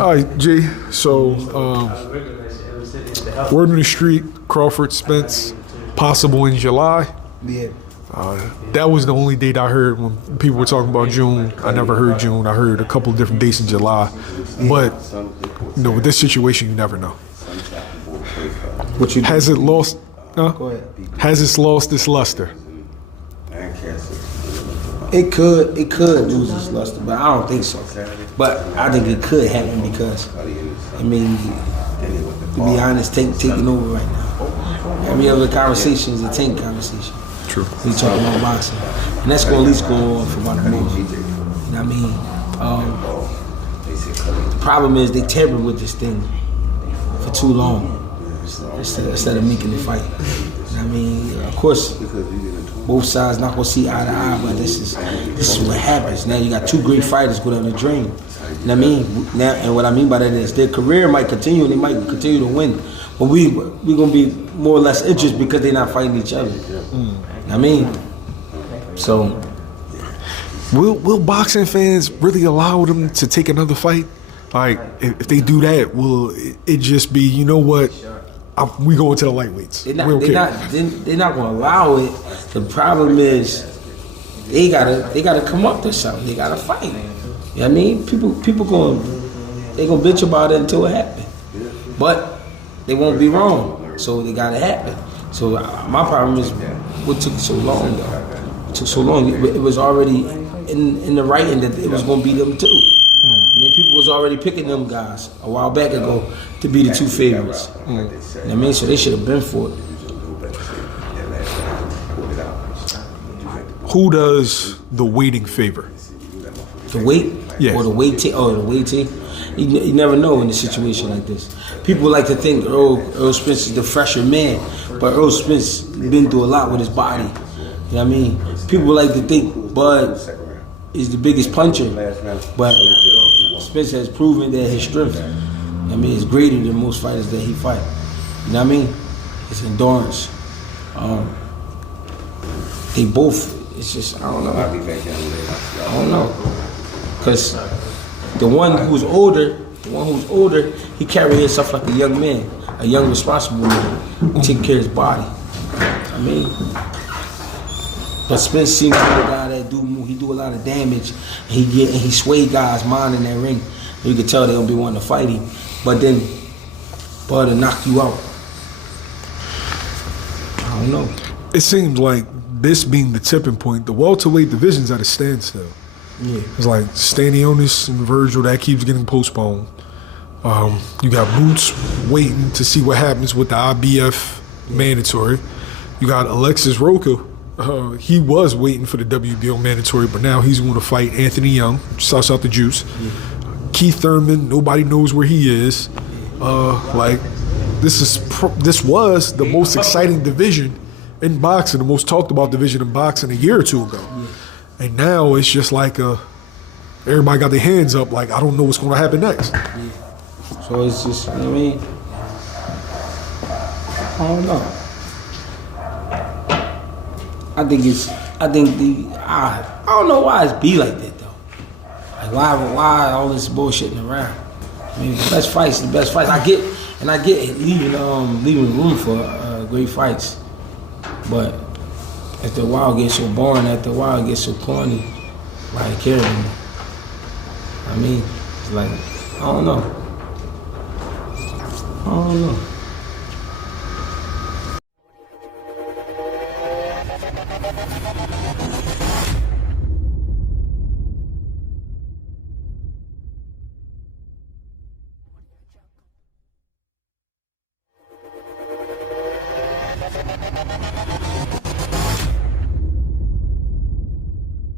All right, G. So, word on the street, Crawford, Spence, possible in July. Yeah. That was the only date I heard when people were talking about June. I never heard June. I heard a couple of different dates in July. But, with this situation, you never know. What you Has it lost? Go ahead. Has it lost its luster? It could lose its luster, but I don't think so. But I think it could happen because, to be honest, taking over right now. Every other conversation is a Tank conversation. True. We talking about boxing, and that's going to at least go on for about a month. You know what I mean? The problem is they tampered with this thing for too long instead of making the fight. You know what I mean? Of course, both sides not gonna see eye to eye, but this is what happens. Now you got two great fighters go down the drain. You know what I mean? Now, and what I mean by that is their career might continue and they might continue to win, but we gonna be more or less interested because they're not fighting each other. You know what I mean? So, will boxing fans really allow them to take another fight? Like, if they do that, will it just be, you know what? We going to the lightweights. They're not gonna allow it. The problem is they gotta come up to something. They gotta fight. You know what I mean? People gonna bitch about it until it happens. But they won't be wrong. So they gotta happen. So my problem is what took so long though. It took so long. It was already in the writing that it was gonna be them too. And then people was already picking them guys a while back ago to be the two favorites. You know what I mean? So they should have been for it. Who does the waiting favor? The weight? Yeah. Or the weight team? Oh, the weight team? You never know in a situation like this. People like to think Errol Spence is the fresher man, but Errol Spence been through a lot with his body. You know what I mean? People like to think Bud is the biggest puncher, but Spence has proven that his strength, is greater than most fighters that he fight. You know what I mean? His endurance. They both, it's just, I don't know. Because the one who's older, he carry himself like a young man, a young responsible man, taking care of his body. I mean, but Spence seems to be a guy that he do a lot of damage. And he sway guys' mind in that ring. You can tell they don't be wanting to fight him. But then Bud will knock you out. I don't know. It seems like this being the tipping point, the welterweight division's at a standstill. Yeah. It's like Stanionis and Virgil, that keeps getting postponed. You got Boots waiting to see what happens with the IBF mandatory. You got Alexis Roca. He was waiting for the WBO mandatory, but now he's going to fight Anthony Young, suss out the juice. Yeah. Keith Thurman, nobody knows where he is. This was the most exciting division in boxing, the most talked about division in boxing a year or two ago. Yeah. And now it's just like everybody got their hands up, like I don't know what's going to happen next. Yeah. So it's just, you know what I mean? I don't know. I don't know why it's be like that though. Like why all this bullshitting around? I mean, the best fights, the best fights. I get it, leaving room for great fights, but after a while it gets so boring. After a while it gets so corny. Why care anymore? I mean, it's like I don't know.